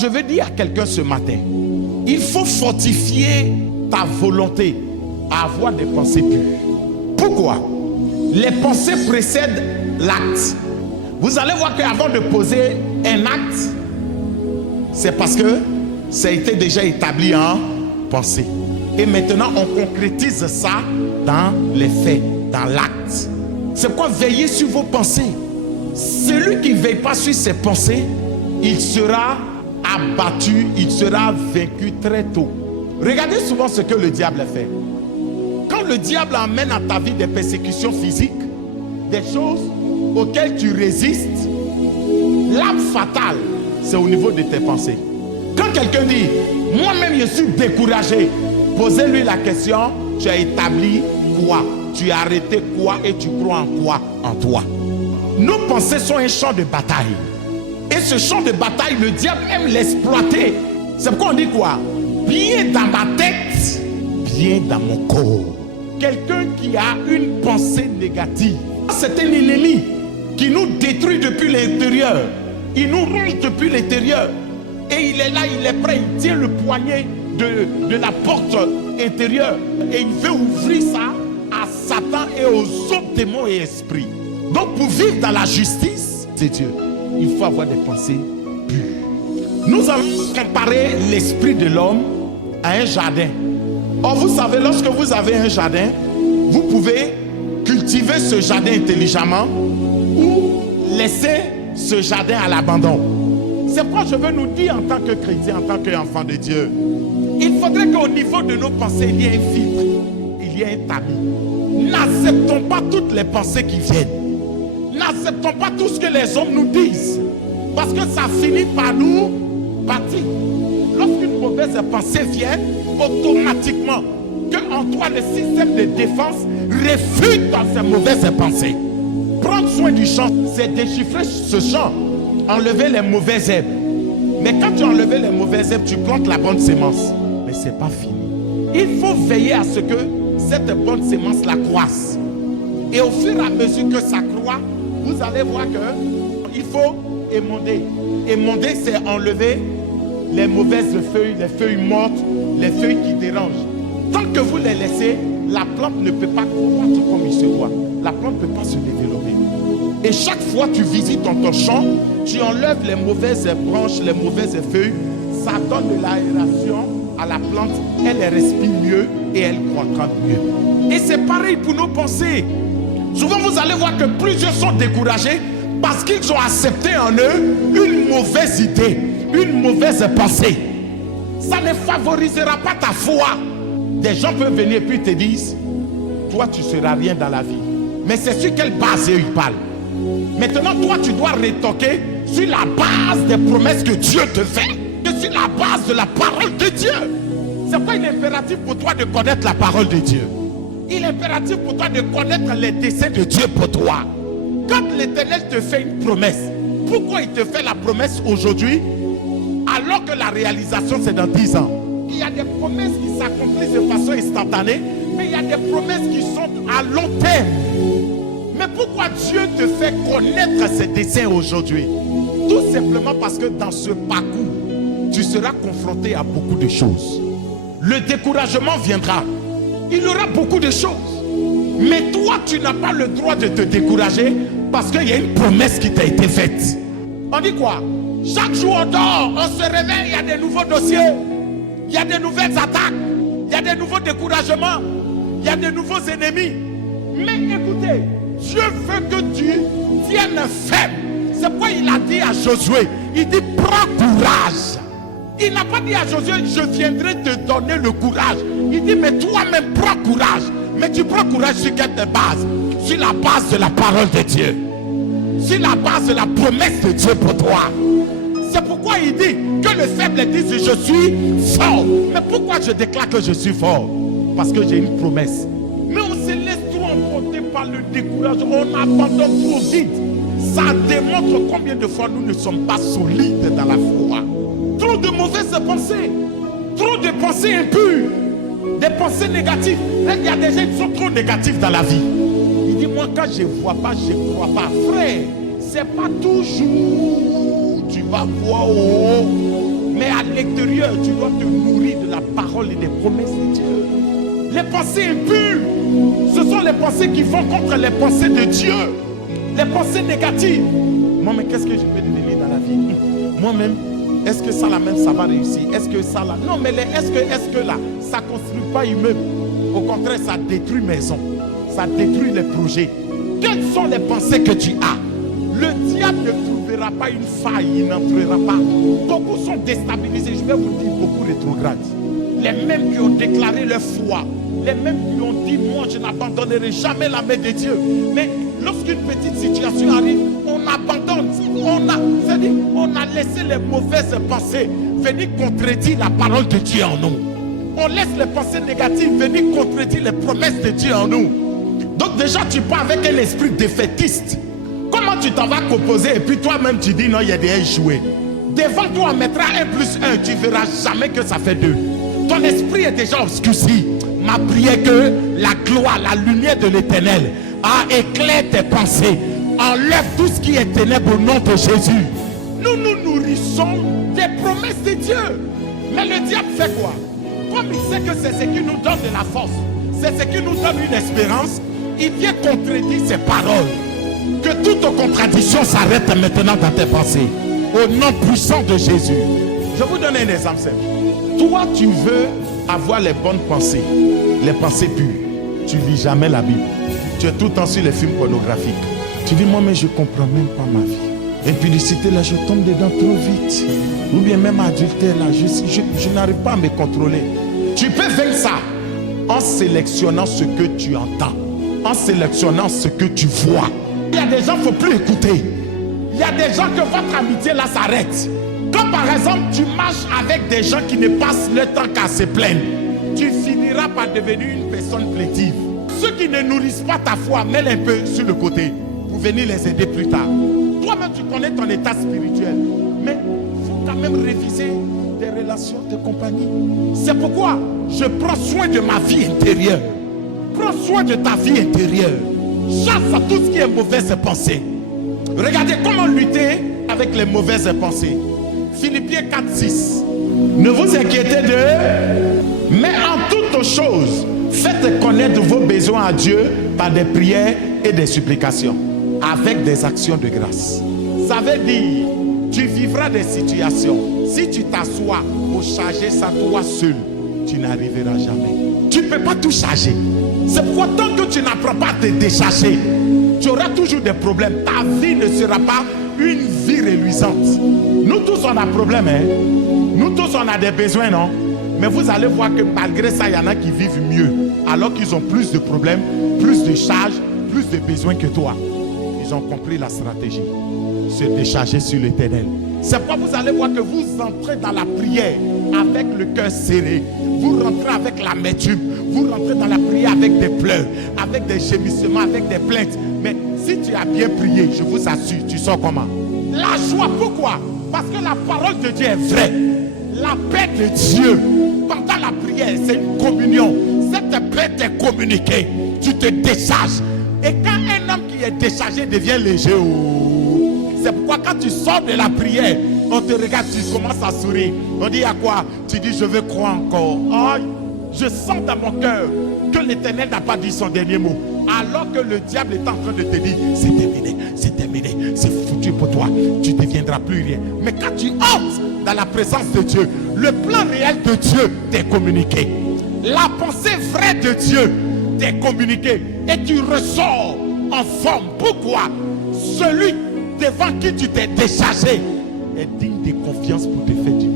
je veux dire à quelqu'un ce matin, il faut fortifier ta volonté à avoir des pensées pures. Pourquoi? Les pensées précèdent l'acte. Vous allez voir qu'avant de poser un acte, c'est parce que ça a été déjà établi en pensée. Et maintenant, on concrétise ça dans les faits, dans l'acte. C'est quoi veiller sur vos pensées? Celui qui ne veille pas sur ses pensées, il sera abattu, il sera vaincu très tôt. Regardez souvent ce que le diable fait. Quand le diable amène à ta vie des persécutions physiques, des choses auxquelles tu résistes, l'arme fatale, c'est au niveau de tes pensées. Quand quelqu'un dit, moi-même je suis découragé, posez-lui la question, tu as établi quoi? Tu as arrêté quoi et tu crois en quoi en toi? Nos pensées sont un champ de bataille. Et ce champ de bataille, le diable aime l'exploiter. C'est pourquoi on dit quoi? Bien dans ma tête, bien dans mon corps. Quelqu'un qui a une pensée négative, c'est un ennemi qui nous détruit depuis l'intérieur. Il nous ronge depuis l'intérieur. Et il est là, il est prêt, il tient le poignet de la porte intérieure. Et il veut ouvrir ça à Satan et aux autres démons et esprits. Donc pour vivre dans la justice de Dieu, il faut avoir des pensées pures. Nous allons comparer l'esprit de l'homme à un jardin. Or vous savez, lorsque vous avez un jardin, vous pouvez cultiver ce jardin intelligemment ou laisser ce jardin à l'abandon. C'est pourquoi je veux nous dire en tant que chrétien, en tant qu'enfant de Dieu, il faudrait qu'au niveau de nos pensées, il y ait un filtre, il y ait un tamis. N'acceptons pas toutes les pensées qui viennent. N'acceptons pas tout ce que les hommes nous disent. Parce que ça finit par nous bâtir. Lorsqu'une mauvaise pensée vient, automatiquement, que en toi le système de défense réfute dans ces mauvaises pensées. Prendre soin du champ, c'est déchiffrer ce champ, enlever les mauvaises herbes. Mais quand tu as enlevé les mauvaises herbes, tu plantes la bonne sémence. Mais ce n'est pas fini. Il faut veiller à ce que cette bonne sémence la croisse. Et au fur et à mesure que ça croît, vous allez voir qu'il faut émonder. Émonder, c'est enlever les mauvaises feuilles, les feuilles mortes, les feuilles qui dérangent. Tant que vous les laissez, la plante ne peut pas croître comme il se doit. La plante ne peut pas se développer. Et chaque fois que tu visites dans ton champ, tu enlèves les mauvaises branches, les mauvaises feuilles. Ça donne de l'aération à la plante. Elle respire mieux et elle croîtra mieux. Et c'est pareil pour nos pensées. Souvent, vous allez voir que plusieurs sont découragés parce qu'ils ont accepté en eux une mauvaise idée, une mauvaise pensée. Ça ne favorisera pas ta foi. Des gens peuvent venir et puis te disent, toi, tu ne seras rien dans la vie. Mais c'est sur quelle base ils parlent? Maintenant, toi, tu dois rétorquer sur la base des promesses que Dieu te fait, et sur la base de la parole de Dieu. C'est pas impératif pour toi de connaître la parole de Dieu. Il est impératif pour toi de connaître les desseins de Dieu pour toi. Quand l'Éternel te fait une promesse, pourquoi il te fait la promesse aujourd'hui alors que la réalisation c'est dans 10 ans? Il y a des promesses qui s'accomplissent de façon instantanée, mais il y a des promesses qui sont à long terme. Mais pourquoi Dieu te fait connaître ses desseins aujourd'hui? Tout simplement parce que dans ce parcours, tu seras confronté à beaucoup de choses. Le découragement viendra. Il y aura beaucoup de choses. Mais toi, tu n'as pas le droit de te décourager parce qu'il y a une promesse qui t'a été faite. On dit quoi? Chaque jour on dort, on se réveille, il y a des nouveaux dossiers. Il y a des nouvelles attaques. Il y a des nouveaux découragements. Il y a des nouveaux ennemis. Mais écoutez, Dieu veut que tu tiennes ferme. C'est pourquoi il a dit à Josué, il dit prends courage. Il n'a pas dit à Josué, je viendrai te donner le courage. Il dit, mais toi-même prends courage. Mais tu prends courage sur quelle base? Sur la base de la parole de Dieu. Sur la base de la promesse de Dieu pour toi. C'est pourquoi il dit que le faible dise je suis fort. Mais pourquoi je déclare que je suis fort? Parce que j'ai une promesse. Mais on se laisse trop emporter par le découragement. On abandonne trop vite. Ça démontre combien de fois nous ne sommes pas solides dans la foi. Trop de mauvaises pensées. Trop de pensées impures. Des pensées négatives. Il y a des gens qui sont trop négatifs dans la vie. Il dit, moi quand je ne vois pas, je ne crois pas. Frère, c'est pas toujours tu vas voir au haut. l'intérieur, tu dois te nourrir de la parole et des promesses de Dieu. Les pensées impures, ce sont les pensées qui vont contre les pensées de Dieu. Les pensées négatives. Moi, mais qu'est-ce que je peux devenir dans la vie? Moi-même, est-ce que ça là même, ça va réussir? Est-ce que ça là? Non, mais les est-ce que là, ça ne construit pas immeuble. Au contraire, ça détruit maison. Ça détruit les projets. Quelles sont les pensées que tu as? Le diable ne trouvera pas une faille, il n'entrera pas. Beaucoup sont déstabilisés, je vais vous dire, beaucoup rétrogrades. Les mêmes qui ont déclaré leur foi, les mêmes qui ont dit, moi je n'abandonnerai jamais la main de Dieu. Mais lorsqu'une petite situation arrive, on abandonne. C'est-à-dire, on a laissé les mauvaises pensées venir contredire la parole de Dieu en nous. On laisse les pensées négatives venir contredire les promesses de Dieu en nous. Donc déjà tu pars avec un esprit défaitiste. Comment tu t'en vas composer et puis toi-même tu dis non, il y a des échoués. Devant toi on mettra 1 plus 1, tu ne verras jamais que ça fait 2. Ton esprit est déjà obscurci. Ma prière que la gloire, la lumière de l'Éternel éclaire tes pensées. Enlève tout ce qui est ténèbres au nom de Jésus. Nous nous nourrissons des promesses de Dieu. Mais le diable fait quoi? Comme il sait que c'est ce qui nous donne de la force, c'est ce qui nous donne une espérance, il vient contredire ses paroles. Que toute contradiction s'arrête maintenant dans tes pensées. Au nom puissant de Jésus. Je vous donne un exemple simple. Toi, tu veux avoir les bonnes pensées, les pensées pures. Tu ne lis jamais la Bible. Tu es tout le temps sur les films pornographiques. Tu dis, moi, mais je ne comprends même pas ma vie. Impudicité, là, je tombe dedans trop vite. Ou bien même adultère, là, je n'arrive pas à me contrôler. Tu peux vaincre ça en sélectionnant ce que tu entends, en sélectionnant ce que tu vois. Il y a des gens qu'il ne faut plus écouter. Il y a des gens que votre amitié, là, s'arrête. Quand, par exemple, tu marches avec des gens qui ne passent le temps qu'à se plaindre, tu finiras par devenir une personne plaintive. Ceux qui ne nourrissent pas ta foi, mets-les un peu sur le côté pour venir les aider plus tard. Toi-même, tu connais ton état spirituel. Mais il faut quand même réviser tes relations de compagnie. C'est pourquoi je prends soin de ma vie intérieure. Prends soin de ta vie intérieure. Chasse à tout ce qui est mauvaise pensée. Regardez comment lutter avec les mauvaises pensées. Philippiens 4:6. Ne vous inquiétez de, mais en toutes choses, faites connaître vos besoins à Dieu par des prières et des supplications, avec des actions de grâce. Ça veut dire, tu vivras des situations. Si tu t'assois pour charger ça toi seul, tu n'arriveras jamais. Tu ne peux pas tout charger. C'est pourquoi tant que tu n'apprends pas à te décharger, tu auras toujours des problèmes. Ta vie ne sera pas une vie reluisante. Nous tous on a des problèmes, hein? Nous tous on a des besoins, non? Mais vous allez voir que malgré ça, il y en a qui vivent mieux. Alors qu'ils ont plus de problèmes, plus de charges, plus de besoins que toi. Ils ont compris la stratégie. Se décharger sur l'Éternel. C'est pourquoi vous allez voir que vous entrez dans la prière avec le cœur serré. Vous rentrez avec l'amertume. Vous rentrez dans la prière avec des pleurs, avec des gémissements, avec des plaintes. Mais si tu as bien prié, je vous assure, tu sors comment? La joie, pourquoi? Parce que la parole de Dieu est vraie. La paix de Dieu, pendant la prière, c'est une communion. Cette paix t'est communiquée. Tu te décharges. Et quand un homme qui est déchargé devient léger, c'est pourquoi quand tu sors de la prière, on te regarde, tu commences à sourire. On dit à quoi? Tu dis, je veux croire encore. Aïe, je sens dans mon cœur que l'Éternel n'a pas dit son dernier mot. Alors que le diable est en train de te dire, c'est terminé, c'est foutu pour toi. Tu ne deviendras plus rien. Mais quand tu entres dans la présence de Dieu, le plan réel de Dieu t'est communiqué. La pensée vraie de Dieu t'est communiquée. Et tu ressors en forme. Pourquoi? Celui devant qui tu t'es déchargé est digne de confiance pour te faire du bien.